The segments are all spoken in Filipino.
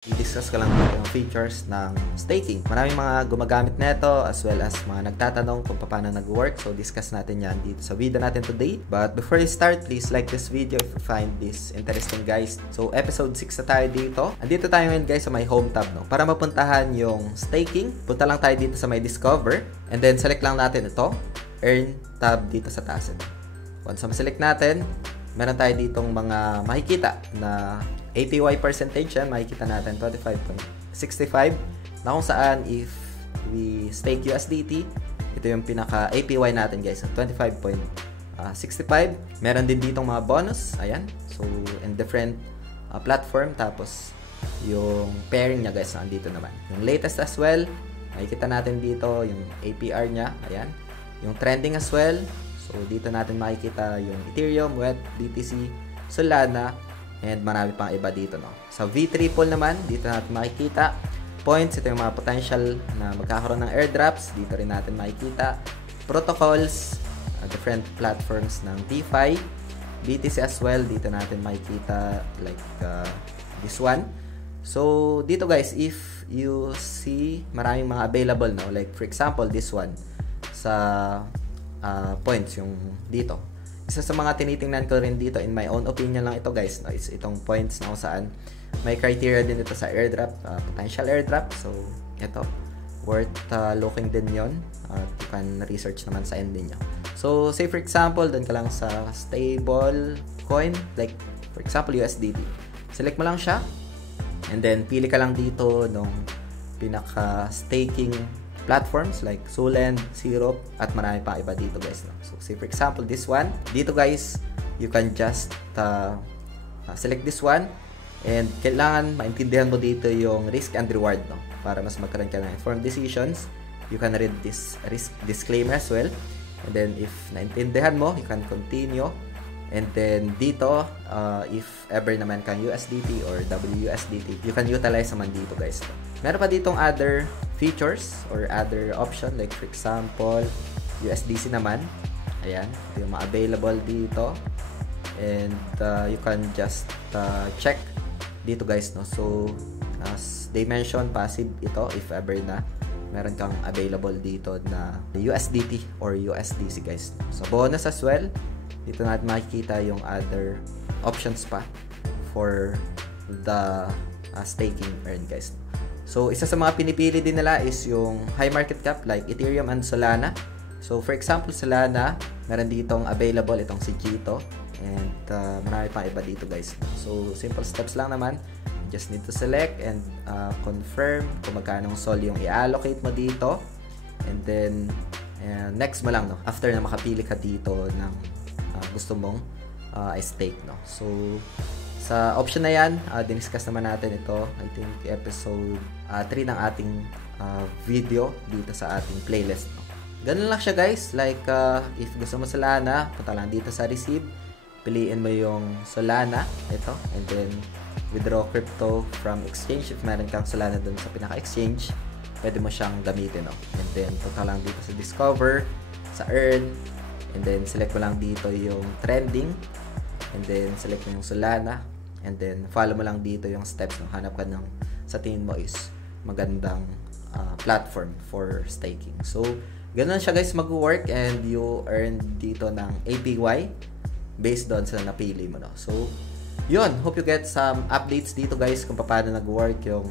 I-discuss ko lang yung features ng staking. Maraming mga gumagamit nito as well as mga nagtatanong kung paano nag-work. So, discuss natin yan dito sa video natin today. But before you start, please like this video if you find this interesting, guys. So, episode 6 na tayo dito. Andito tayo ngayon, guys, sa my home tab, no? Para mapuntahan yung staking, punta lang tayo dito sa my discover. And then, select lang natin ito. Earn tab dito sa taas. Once ma-select natin, meron tayo ditong mga makikita na APY percentage yan, makikita natin 25.65 na kung saan if we stake USDT, ito yung pinaka APY natin, guys, 25.65. Meron din ditong mga bonus, ayan, so in different platform. Tapos yung pairing nya, guys, nandito naman yung latest as well, makikita natin dito yung APR nya, ayan, yung trending as well. So dito natin makikita yung Ethereum, WET, BTC, Solana, and marami pang iba dito, no? Sa V-Triple naman, dito natin makikita points. Ito yung mga potential na magkakaroon ng airdrops. Dito rin natin makikita protocols, different platforms ng DeFi, BTC as well. Dito natin makikita like this one. So dito, guys, if you see maraming mga available, no? Like for example, this one sa points yung dito. Isa sa mga tinitingnan ko rin dito, in my own opinion lang ito, guys, no, is itong points na kung saan may criteria din ito sa airdrop, potential airdrop. So ito, worth looking din yon. You can research naman sa end niyo. So say for example, doon ka lang sa stable coin, like for example USDT, select mo lang siya and then pili ka lang dito nung pinaka staking platforms like Solend, Syrup, at marami pa iba dito, guys, no? So say for example this one dito, guys, you can just select this one and kailangan maintindihan mo dito yung risk and reward, no? Para mas magkaroon ka ng informed decisions. You can read this risk disclaimer as well, and then if naintindihan mo, you can continue. And then dito, if ever naman kang USDT or WUSDT, you can utilize naman dito, guys. Meron pa ditong other features or other option, like for example USDC naman. Ayan, ito yung available dito. And you can just check dito, guys, no? So as they mention, passive ito if ever na meron kang available dito na USDT or USDC, guys. So bonus as well, dito natin makikita yung other options pa for the staking earn, guys. So isa sa mga pinipili din nila is yung high market cap like Ethereum and Solana. So for example, Solana, meron ditong available itong si Jito, and marami pang iba dito, guys. So simple steps lang naman, you just need to select and confirm kung magkano sol yung i-allocate mo dito, and then next mo lang, no, after na makapili ka dito ng gusto mong stake, no. So sa option na yan, diniscuss naman natin ito, I think episode 3 ng ating video dito sa ating playlist, no. Ganun lang siya, guys. Like if gusto mo Solana, punta lang dito sa receive, piliin mo yung Solana, ito, and then withdraw crypto from exchange. If meron kang Solana dun sa pinaka-exchange, pwede mo siyang gamitin, no. And then punta lang dito sa discover, sa earn, and then select mo lang dito yung trending, and then select mo yung Solana, and then follow mo lang dito yung steps, no? Hanap ka ng sa tingin mo is magandang platform for staking. So ganun siya, guys, mag-work, and you earn dito ng APY based doon sa napili mo, no? So yun, hope you get some updates dito, guys, kung paano nag-work yung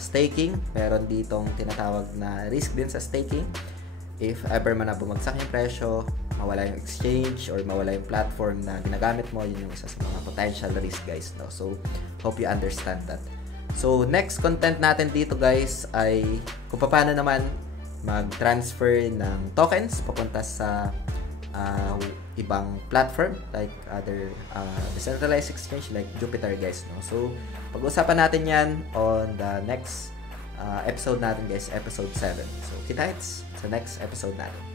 staking. Meron ditong tinatawag na risk din sa staking. If ever man na bumagsak yung presyo, mawala yung exchange or mawala yung platform na ginagamit mo, yun yung isa sa mga potential risk, guys, no? So hope you understand that. So next content natin dito, guys, ay kung paano naman mag-transfer ng tokens papunta sa ibang platform like other decentralized exchange like Jupiter, guys, no? So pag-usapan natin yan on the next episode natin, guys, episode 7. So kita-kits sa next episode natin.